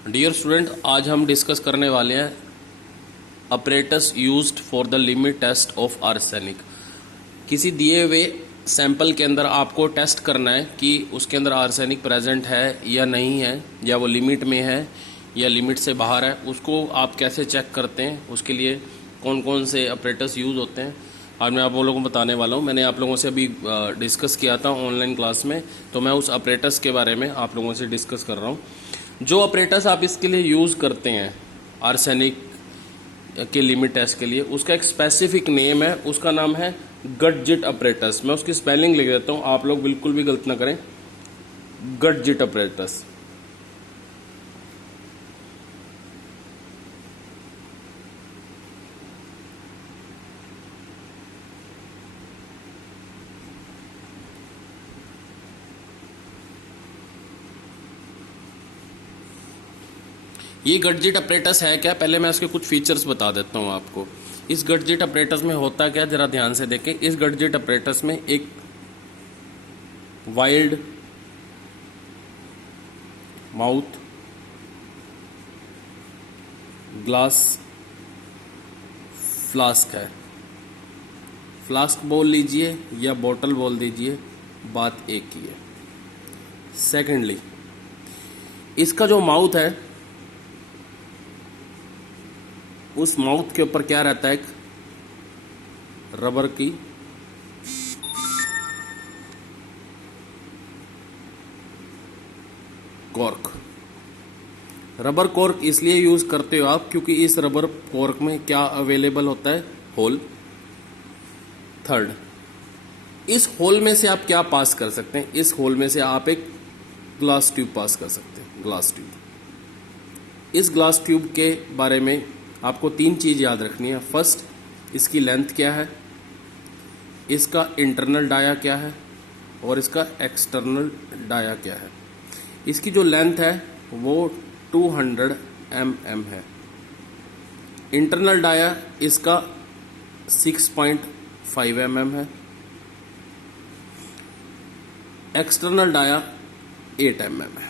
Dear student, आज हम discuss करने वाले हैं apparatus used for the limit test of arsenic. किसी दिए हुए सैंपल के अंदर आपको टेस्ट करना है कि उसके अंदर आर्सेनिक प्रेजेंट है या नहीं है, या वो लिमिट में है या लिमिट से बाहर है। उसको आप कैसे चेक करते हैं, उसके लिए कौन कौन से अपरेटस यूज़ होते हैं, आज मैं आप लोगों को बताने वाला हूँ। मैंने आप लोगों से अभी डिस्कस किया था ऑनलाइन क्लास में, तो मैं उस अपरेटस के बारे में आप लोगों से डिस्कस कर रहा हूँ। जो अपरेटस आप इसके लिए यूज़ करते हैं आर्सेनिक के लिमिट टेस्ट के लिए, उसका एक स्पेसिफिक नेम है, उसका नाम है गटजिट अपरेटस। मैं उसकी स्पेलिंग लिख देता हूँ, आप लोग बिल्कुल भी गलत ना करें। गटजिट अपरेटस। ये गटजिट अपरेटस है क्या, पहले मैं इसके कुछ फीचर्स बता देता हूँ आपको। इस गटजिट अपरेटस में होता क्या, जरा ध्यान से देखें। इस गटजिट अपरेटस में एक वाइल्ड माउथ ग्लास फ्लास्क है। फ्लास्क बोल लीजिए या बोतल बोल दीजिए, बात एक ही है। सेकेंडली, इसका जो माउथ है, उस माउथ के ऊपर क्या रहता है, एक रबर की कॉर्क। रबर कॉर्क इसलिए यूज करते हो आप क्योंकि इस रबर कॉर्क में क्या अवेलेबल होता है, होल। थर्ड, इस होल में से आप क्या पास कर सकते हैं, इस होल में से आप एक ग्लास ट्यूब पास कर सकते हैं। Glass tube. इस ग्लास ट्यूब के बारे में आपको तीन चीज याद रखनी है। फर्स्ट, इसकी लेंथ क्या है, इसका इंटरनल डाया क्या है, और इसका एक्सटर्नल डाया क्या है। इसकी जो लेंथ है वो 200 mm है। इंटरनल डाया इसका 6.5 mm है। एक्सटर्नल डाया 8 mm है।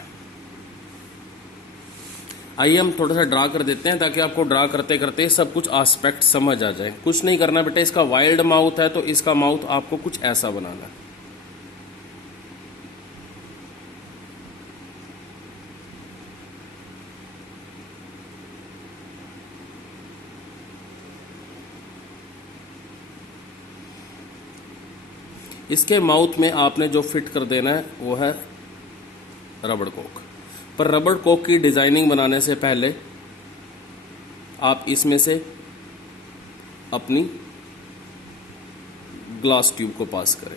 आइए हम थोड़ा सा ड्रा कर देते हैं ताकि आपको ड्रा करते करते सब कुछ एस्पेक्ट समझ आ जाए। कुछ नहीं करना बेटा, इसका वाइल्ड माउथ है तो इसका माउथ आपको कुछ ऐसा बनाना है। इसके माउथ में आपने जो फिट कर देना है वो है रबड़ कोक। पर रबड़ कोक की डिजाइनिंग बनाने से पहले आप इसमें से अपनी ग्लास ट्यूब को पास करें।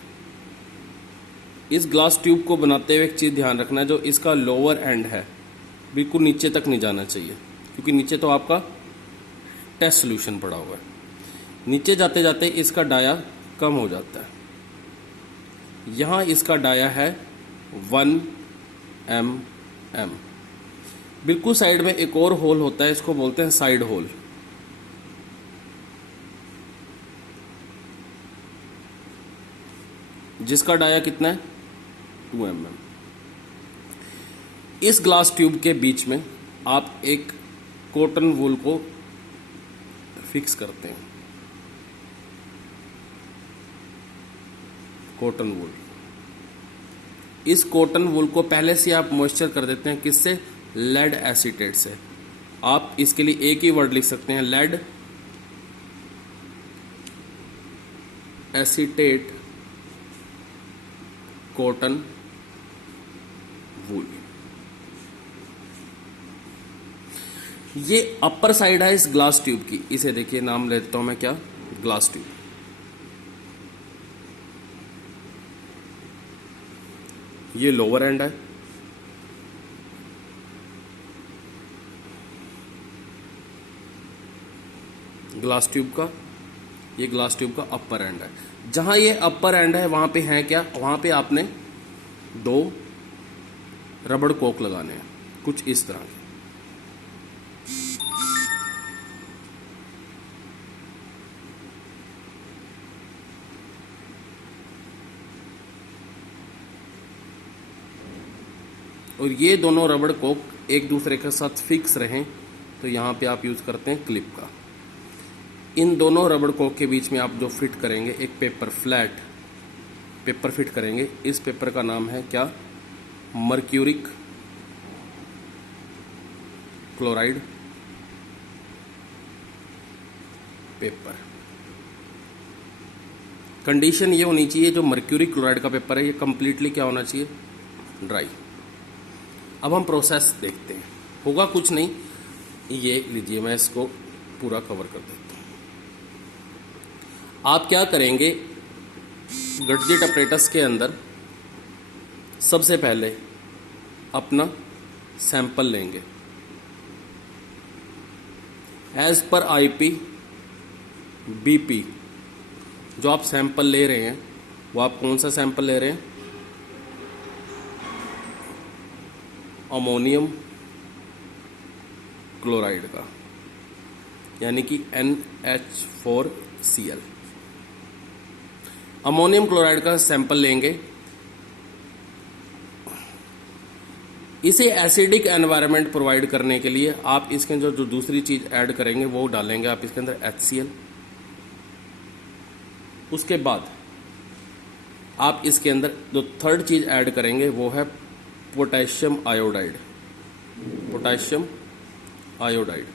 इस ग्लास ट्यूब को बनाते हुए एक चीज ध्यान रखना है, जो इसका लोअर एंड है बिल्कुल नीचे तक नहीं जाना चाहिए, क्योंकि नीचे तो आपका टेस्ट सोल्यूशन पड़ा हुआ है। नीचे जाते जाते इसका डाया कम हो जाता है। यहां इसका डाया है 1 mm। बिल्कुल साइड में एक और होल होता है, इसको बोलते हैं साइड होल। जिसका डाया कितना है, 2 mm। इस ग्लास ट्यूब के बीच में आप एक कॉटन वूल को फिक्स करते हैं। Cotton wool. इस कॉटन वूल को पहले से आप मॉइस्चर कर देते हैं, किससे, लेड एसीटेट से। आप इसके लिए एक ही वर्ड लिख सकते हैं, लेड एसीटेट कॉटन वूल। ये अपर साइड है इस ग्लास ट्यूब की। इसे देखिए, नाम लेता हूं मैं क्या, ग्लास ट्यूब। ये लोअर एंड है। ग्लास ट्यूब का, ये ग्लास ट्यूब का अपर एंड है। जहां ये अपर एंड है वहां पे है क्या, वहां पे आपने 2 रबड़ कोक लगाने हैं, कुछ इस तरह के। और ये दोनों रबड़ कोक एक दूसरे के साथ फिक्स रहें तो यहाँ पे आप यूज़ करते हैं क्लिप का। इन दोनों रबड़ कोक के बीच में आप जो फिट करेंगे एक पेपर, फ्लैट पेपर फिट करेंगे। इस पेपर का नाम है क्या? Mercuric chloride paper. कंडीशन ये होनी चाहिए, जो मर्क्यूरी क्लोराइड का पेपर है ये कंप्लीटली क्या होना चाहिए? ड्राई। अब हम प्रोसेस देखते हैं। होगा कुछ नहीं, ये लीजिए मैं इसको पूरा कवर कर देता हूँ। आप क्या करेंगे, गठजिट अपरेटस के अंदर सबसे पहले अपना सैंपल लेंगे। एज पर आईपी बीपी जो आप सैंपल ले रहे हैं वो आप कौन सा सैंपल ले रहे हैं? अमोनियम क्लोराइड का, यानी कि NH4Cl। अमोनियम क्लोराइड का सैंपल लेंगे। इसे एसिडिक एनवायरनमेंट प्रोवाइड करने के लिए आप इसके अंदर जो दूसरी चीज ऐड करेंगे वो डालेंगे आप इसके अंदर HCl। उसके बाद आप इसके अंदर जो थर्ड चीज ऐड करेंगे वो है पोटेशियम आयोडाइड। पोटेशियम आयोडाइड,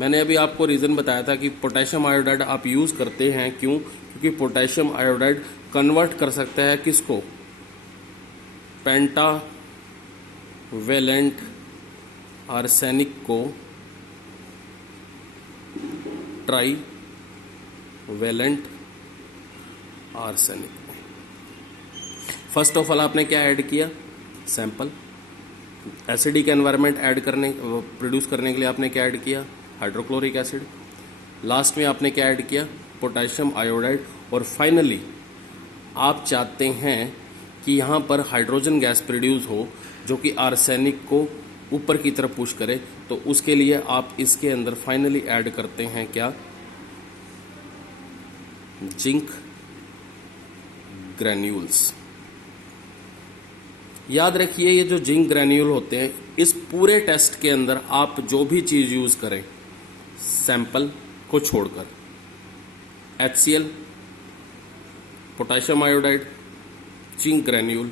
मैंने अभी आपको रीजन बताया था कि पोटेशियम आयोडाइड आप यूज करते हैं क्यों? क्योंकि पोटेशियम आयोडाइड कन्वर्ट कर सकता है किसको? पेंटावेलेंट आर्सेनिक को trivalent arsenic. First of all आपने क्या ऐड किया? सैंपल। एसिडिक एनवायरनमेंट प्रोड्यूस करने के लिए आपने क्या ऐड किया? Hydrochloric acid. लास्ट में आपने क्या ऐड किया? Potassium iodide. और फाइनली आप चाहते हैं कि यहाँ पर हाइड्रोजन गैस प्रोड्यूस हो जो कि आर्सेनिक को ऊपर की तरफ पुश करे, तो उसके लिए आप इसके अंदर फाइनली ऐड करते हैं क्या? Zinc granules. याद रखिए ये जो जिंक ग्रैन्यूल होते हैं, इस पूरे टेस्ट के अंदर आप जो भी चीज यूज करें सैंपल को छोड़कर, HCl, potassium iodide, zinc granule,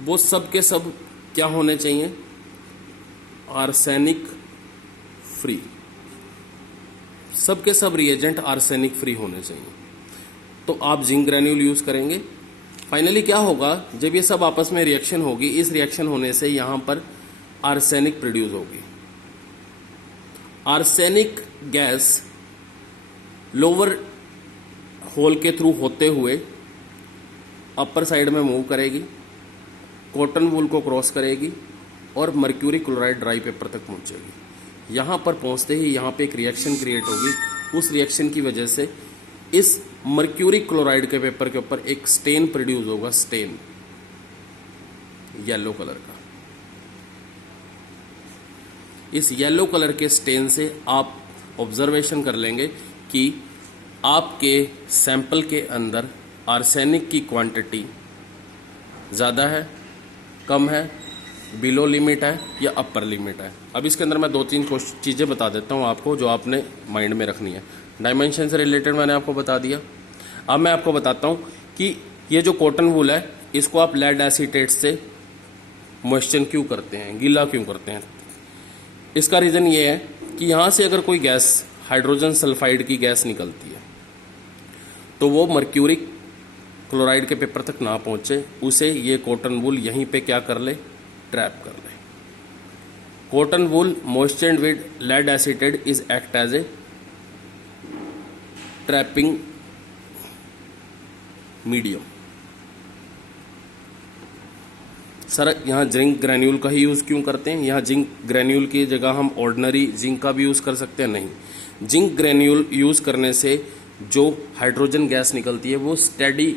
वो सब के सब क्या होने चाहिए? Arsenic free. सब के सब रिएजेंट आर्सेनिक फ्री होने चाहिए। तो आप जिंक ग्रैन्यूल यूज करेंगे। फाइनली क्या होगा, जब ये सब आपस में रिएक्शन होगी, इस रिएक्शन होने से यहां पर आर्सेनिक प्रोड्यूस होगी। आर्सेनिक गैस लोअर होल के थ्रू होते हुए अपर साइड में मूव करेगी, कॉटन वूल को क्रॉस करेगी और मर्क्यूरी क्लोराइड ड्राई पेपर तक पहुंचेगी। यहां पर पहुंचते ही यहां पे एक रिएक्शन क्रिएट होगी। उस रिएक्शन की वजह से इस मर्क्यूरी क्लोराइड के पेपर के ऊपर एक स्टेन प्रोड्यूस होगा, स्टेन येलो कलर का। इस येलो कलर के स्टेन से आप ऑब्जर्वेशन कर लेंगे कि आपके सैंपल के अंदर आर्सेनिक की क्वांटिटी ज़्यादा है, कम है, बिलो लिमिट है या अपर लिमिट है। अब इसके अंदर मैं 2-3 चीज़ें बता देता हूँ आपको जो आपने माइंड में रखनी है। डायमेंशन से रिलेटेड मैंने आपको बता दिया। अब मैं आपको बताता हूँ कि ये जो कॉटन वूल है इसको आप लेड एसीटेट से मॉइस्चर क्यों करते हैं, गीला क्यों करते हैं? इसका रीज़न ये है कि यहाँ से अगर कोई गैस, हाइड्रोजन सल्फाइड की गैस निकलती है तो वो मर्क्यूरिक क्लोराइड के पेपर तक ना पहुँचे, उसे ये कॉटन वूल यहीं पे क्या कर ले? ट्रैप कर ले। Cotton wool moistured with lead acetate is act as a trapping medium. Sir यहाँ जिंक ग्रैन्यूल का ही यूज़ क्यों करते हैं? यहाँ जिंक ग्रैन्यूल की जगह हम ऑर्डिनरी जिंक का भी यूज़ कर सकते हैं? नहीं, जिंक ग्रैन्यूल यूज़ करने से जो हाइड्रोजन गैस निकलती है वो स्टेडी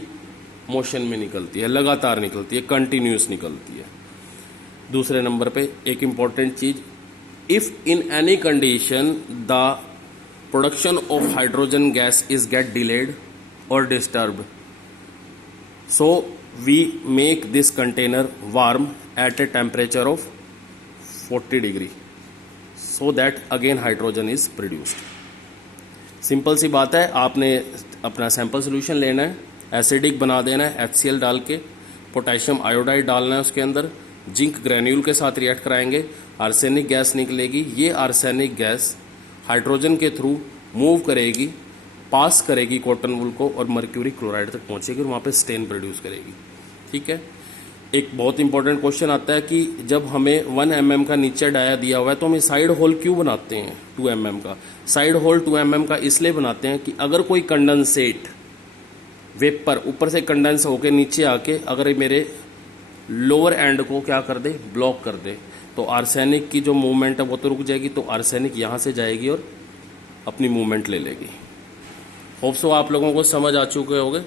मोशन में निकलती है, लगातार निकलती है, कंटिन्यूस निकलती है। दूसरे नंबर पे एक इम्पॉर्टेंट चीज, if in any condition the production of hydrogen gas is get delayed और disturbed, so we make this container warm at a temperature of 40 degree, so that again hydrogen is produced. Simple सी बात है, आपने अपना sample solution लेना है, acidic बना देना है HCl डाल के, पोटेशियम आयोडाइड डालना है उसके अंदर, जिंक ग्रेन्यूल के साथ रिएक्ट कराएंगे, आर्सेनिक गैस निकलेगी। ये आर्सेनिक गैस हाइड्रोजन के थ्रू मूव करेगी, पास करेगी कॉटन वूल को और मर्क्यूरी क्लोराइड तक पहुंचेगी और वहाँ पे स्टेन प्रोड्यूस करेगी। ठीक है। एक बहुत इंपॉर्टेंट क्वेश्चन आता है कि जब हमें 1 mm का नीचे डाया दिया हुआ है तो हम साइड होल क्यों बनाते हैं 2 mm का? साइड होल 2 mm का इसलिए बनाते हैं कि अगर कोई कंडेंसेट वेपर ऊपर से कंडेंस होकर नीचे आके अगर मेरे लोअर एंड को क्या कर दे, ब्लॉक कर दे, तो आर्सेनिक की जो मूवमेंट है वो तो रुक जाएगी, तो आर्सेनिक यहाँ से जाएगी और अपनी मूवमेंट ले लेगी। होप सो आप लोगों को समझ आ चुके होंगे,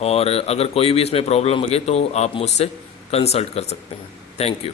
और अगर कोई भी इसमें प्रॉब्लम लगे तो आप मुझसे कंसल्ट कर सकते हैं। Thank you.